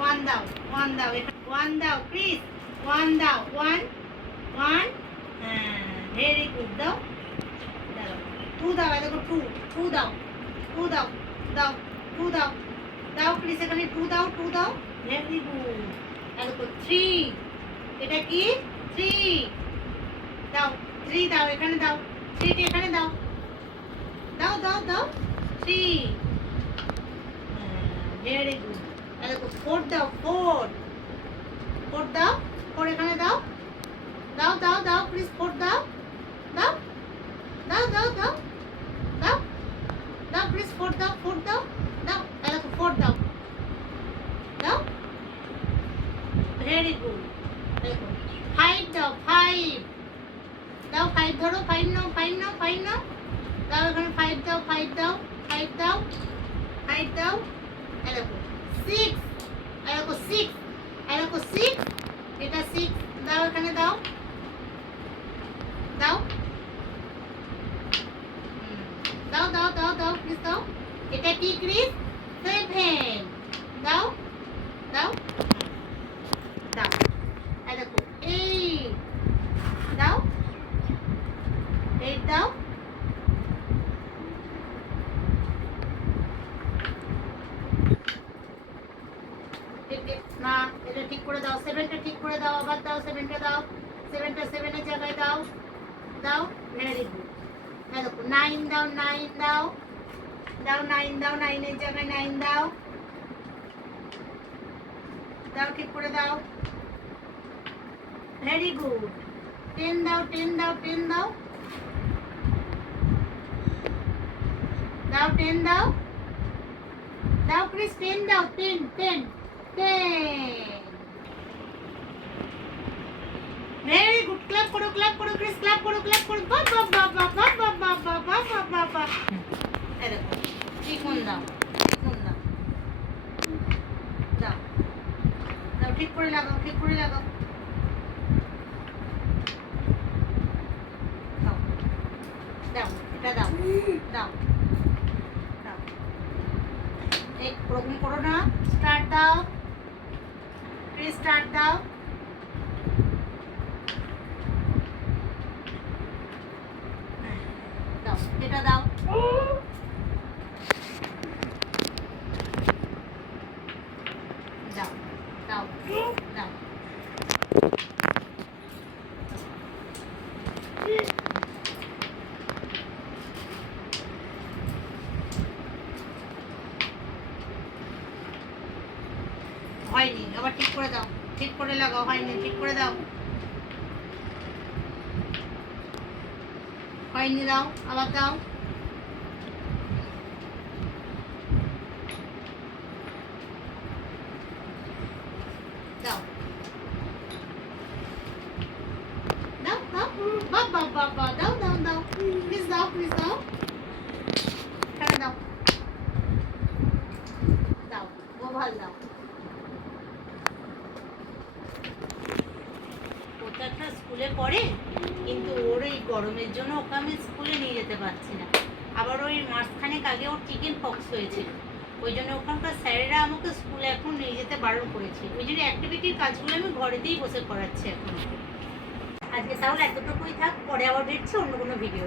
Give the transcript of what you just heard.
One দাও, one দাও, one দাও প্লিজ, ওয়ান দাও, ওয়ান, ওয়ান, ভেরি গুড, দাও, দাও, টু দাও, দেখো টু, টু দাও, টু দাও, দাও, টু দাও, দাও প্লিজ, এখানে টু দাও, টু দাও, ভেরি গুড, দেখো থ্রি, এটা কি থ্রি, দাও, থ্রি দাও, এখানে দাও, থ্রিটি এখানে দাও, দাও দাও দাও, থ্রি, ভেরি গুড, দেখো ফোর দাও, ফোর, ফোর দাও, ফোর এখানে দাও, দাও দাও দাও প্লিজ, ফোর দাও, দাও, দাও দাও দাও, দাও, দাও প্লিজ, ফোর দাও, ফোর দাও, দাও, দেখো ফোর দাও, দাও, ভেরি গুড, দেখো ফাইভ দাও, ফাইভ দাও, ফাইভ ধরো, ফাইভ নাও, ফাইভ নাও, ফাইভ নাও, দাও এখানে ফাইভ দাও, ফাইভ দাও, ফাইভ দাও, ফাইভ দাও, দেখো সিক্স, দেখো সিক্স, দেখো সিক্স, এটা সিক্স, দাও এখানে দাও, দাও, দাও দাও দাও দাও প্লিজ দাও, এটা কি ক্রিস, সেভেন, দাও, দাও, দাও, দেখো এইট, দাও, এইট দাও, না এটা ঠিক করে দাও, সেভেনটা ঠিক করে দাও, আবার দাও, সেভেনটা দাও, সেভেনটা সেভেনের জায়গায় দাও, দাও, ভেরি গুড, দেখো নাইন দাও, নাইন দাও, দাও নাইন দাও, নাইনের জায়গায় নাইন দাও, দাও ঠিক করে দাও, ভেরি গুড, টেন দাও, টেন দাও, টেন দাও, দাও টেন দাও, দাও প্লিজ টেন দাও, ten, ten, ten, very good, clap করো, ক্লাপ করো ক্রিস, ক্লাপ করো, ক্লাপ করো, বাহ বাহ বাহ বাহ বাহ বাহ বাহ বাহ বাহ বাহ বাহ বাহ, এই দেখো চিকন দাও, চিকন দাও, দাও, দাও ঠিক করে লাগাও, ঠিক করে লাগাও, দাও, দাও এটা দাও, দাও, দাও, এই ওরকম করো না, স্টার্ট দাও, প্লিজ স্টার্ট দাও, দাও এটা দাও, দাও, দাও, দাও, হয়নি, আবার ঠিক করে দাও, ঠিক করে লাগাও, হয়নি, ঠিক করে দাও, হয়নি, দাও, আবার দাও, দাও, দাও, দাও, বাহ বাহ বাহ বাহ, দাও দাও দাও, প্লিজ দাও, প্লিজ দাও, এখানে দাও, দাও, ওভাল দাও, একটা স্কুলে পড়ে, কিন্তু ওর এই গরমের জন্য ওকে আমি স্কুলে নিয়ে যেতে পারছি না, আবার ওই মাসখানেক আগে ওর চিকেন পক্স হয়েছিল, ওই জন্য ওখানকার স্যারেরা আমাকে স্কুলে এখন নিয়ে যেতে বারণ করেছে, ওই জন্য অ্যাক্টিভিটির কাজগুলো আমি ঘরেতেই বসে করাচ্ছি এখন। আজকে তাহলে এতটুকুই থাক, পরে আবার দেখছি অন্য কোনো ভিডিও।